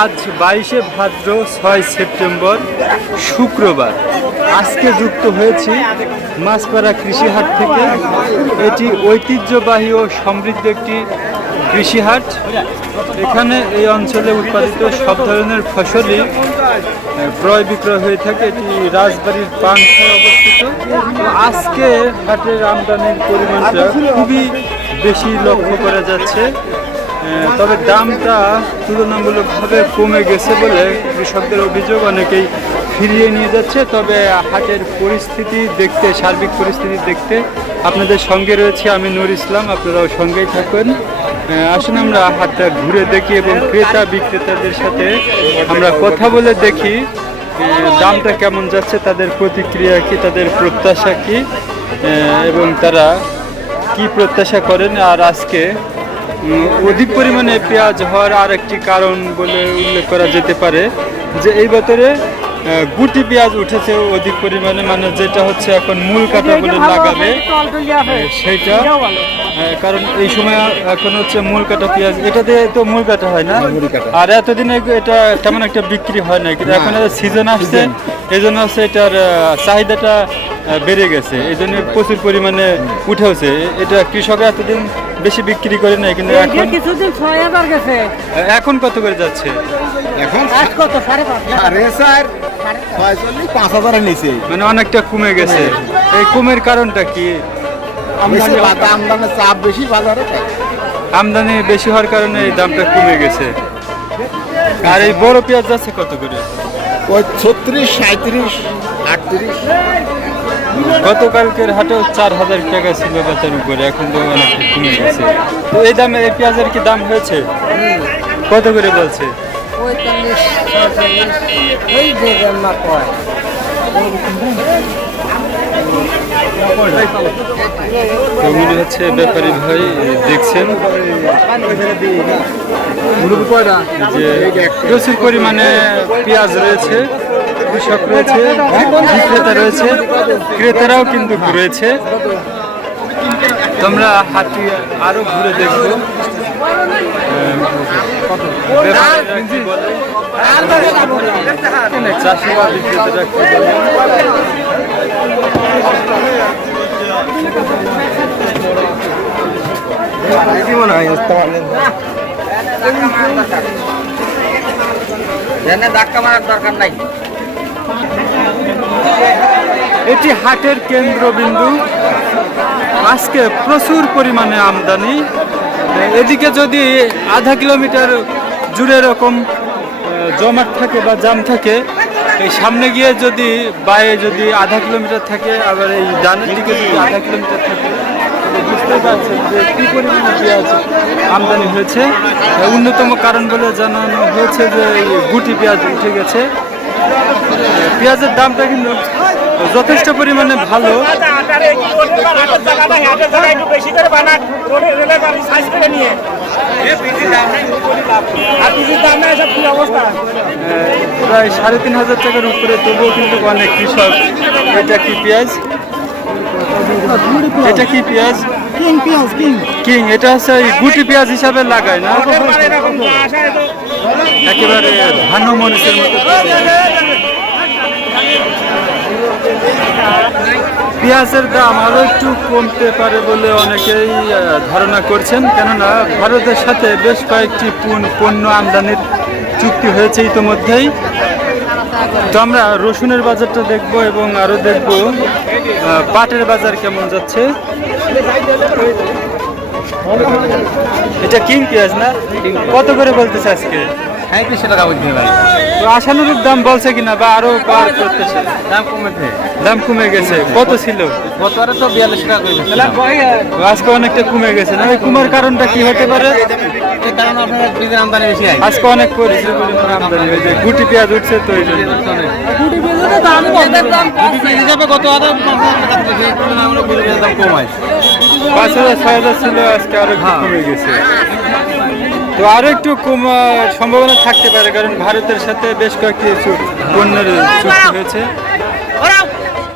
আজ বাইশে ভাদ্র ছয় সেপ্টেম্বর, শুক্রবার। আজকে যুক্ত হয়েছি মাছপাড়া কৃষিহাট থেকে। এটি ঐতিহ্যবাহী ও সমৃদ্ধ একটি কৃষিহাট। এখানে এই অঞ্চলে উৎপাদিত সব ধরনের ফসলই ক্রয় বিক্রয় হয়ে থাকে। এটি রাজবাড়ির পাংখায় অবস্থিত। আজকে হাটের আমদানির পরিমাণটা খুবই বেশি লক্ষ্য করা যাচ্ছে। তবে দামটা তুলনামূলকভাবে কমে গেছে বলে কৃষকদের অভিযোগ। অনেকেই ফিরিয়ে নিয়ে যাচ্ছে। তবে হাটের পরিস্থিতি দেখতে সার্বিক পরিস্থিতি দেখতে আপনাদের সঙ্গে রয়েছে আমি নূর ইসলাম। আপনারাও সঙ্গেই থাকুন। আহ, আসুন আমরা হাটটা ঘুরে দেখি এবং ক্রেতা বিক্রেতাদের সাথে আমরা কথা বলে দেখি দামটা কেমন যাচ্ছে তাদের প্রতিক্রিয়া কি তাদের প্রত্যাশা কি এবং তারা কি প্রত্যাশা করেন আর আজকে অধিক পরিমাণে পেঁয়াজ হওয়ার আর একটি কারণ বলে উল্লেখ করা যেতে পারে যে এই বছরে গুটি পেঁয়াজ উঠেছে অধিক পরিমাণে মানে যেটা হচ্ছে এখন মূল কাটা বলে লাগাবে। সেটা কারণ এই সময় এখন হচ্ছে মূল কাটা পেঁয়াজ এটা দিয়ে তো মূল কাটা হয় না? আর এতদিনে এটা তেমন একটা বিক্রি হয় না কিন্তু এখন সিজন আসছে এই জন্য হচ্ছে এটার চাহিদাটা বেড়ে গেছে। এই জন্য প্রচুর পরিমাণে উঠেছে এটা কৃষকরা এতদিন বেশি বিক্রি করে না কিন্তু এখন কিছুদিন ছয় হাজার গেছে। এখন কত করে যাচ্ছে? এখন কত? সাড়ে পাঁচ লাখ। সাড়ে চার ছয়চল্লিশ পাঁচ হাজারের নিচে। মানে অনেকটা কমে গেছে। এই কমের কারণটা কি? আমদানির চাপ বেশি বাজারে আমদানি বেশি হওয়ার কারণে এই দামটা কমে গেছে। আর এই বড় পেঁয়াজ যাচ্ছে কত করে? ওই ছত্রিশ সাঁত্রিশ আটত্রিশ। গতকালকের হাটেও চার হাজার টাকা ছিল বেচার উপরে, এখন তো অনেকটা কমে গেছে। তো এই দামে, এই পেঁয়াজের কি দাম হয়েছে? কত করে বলছে? মনে হচ্ছে ব্যাপারী ভাই দেখছেন যে প্রচুর পরিমাণে পেঁয়াজ রয়েছে। কৃষক রয়েছে বিক্রেতা রয়েছে, ক্রেতারাও কিন্তু রয়েছে। তোমরা হাতি আরও ঘুরে দেখব। বিক্রেতারা ধাক্কা মারার দরকার নাই। এটি হাটের কেন্দ্রবিন্দু। আজকে প্রচুর পরিমাণে আমদানি। এদিকে যদি আধা কিলোমিটার জুড়ে এরকম জমাট থাকে বা জাম থাকে, এই সামনে গিয়ে যদি বায়ে যদি আধা কিলোমিটার থাকে, আবার এই ডানের দিকে যদি আধা কিলোমিটার থাকে বুঝতে পারছেন যে কী পরিমাণে পেঁয়াজ আমদানি হয়েছে। অন্যতম কারণ বলে জানানো হয়েছে যে গুটি পেঁয়াজ উঠে গেছে। পেঁয়াজের দামটা কিন্তু যথেষ্ট পরিমাণে ভালো। প্রায় সাড়ে তিন হাজার টাকার উপরে তবুও কিন্তু অনেক কৃষক। এটা কি পেঁয়াজ? এটা কি পেঁয়াজ? কিং পেঁয়াজ কিং। কিং এটা হচ্ছে গুটি পেঁয়াজ হিসাবে লাগায় না? একেবারে ধান মরিচের মতো। পেঁয়াজের দাম আরও একটু কমতে পারে বলে অনেকেই ধারণা করছেন। কেননা ভারতের সাথে বেশ কয়েকটি পণ- পণ্য আমদানির চুক্তি হয়েছে ইতোমধ্যেই। তো আমরা রসুনের বাজারটা দেখব এবং আরও দেখব পাটের বাজার কেমন যাচ্ছে। এটা কিং পেঁয়াজ না? কত করে বলতেছে আজকে? সাঁত্রিশশো টাকা বলতে তো আশানুরূপ দাম বলছে কিনা বা আরও বার করতেছে? দাম কমেছে। দাম কমে গেছে। কত ছিল? গতবারে তো বিয়াল্লিশ টাকা আজকে অনেকটা কমে গেছে না? কমার কারণটা কি হতে পারে? এই আপনার বীজের আমদানি বেশি হয়। আজকে অনেক পরিশ্রম পরিমাণে আমদানি হয়েছে। গুটি পেঁয়াজ উঠছে তো এই জন্য। দাম হয়। পাঁচ হাজার ছয় হাজার ছিল আজকে আরও একটু কমে গেছে। তো আরও একটু কম সম্ভাবনা থাকতে পারে, কারণ ভারতের সাথে বেশ কয়েকটি পণ্যের চুক্তি হয়েছে।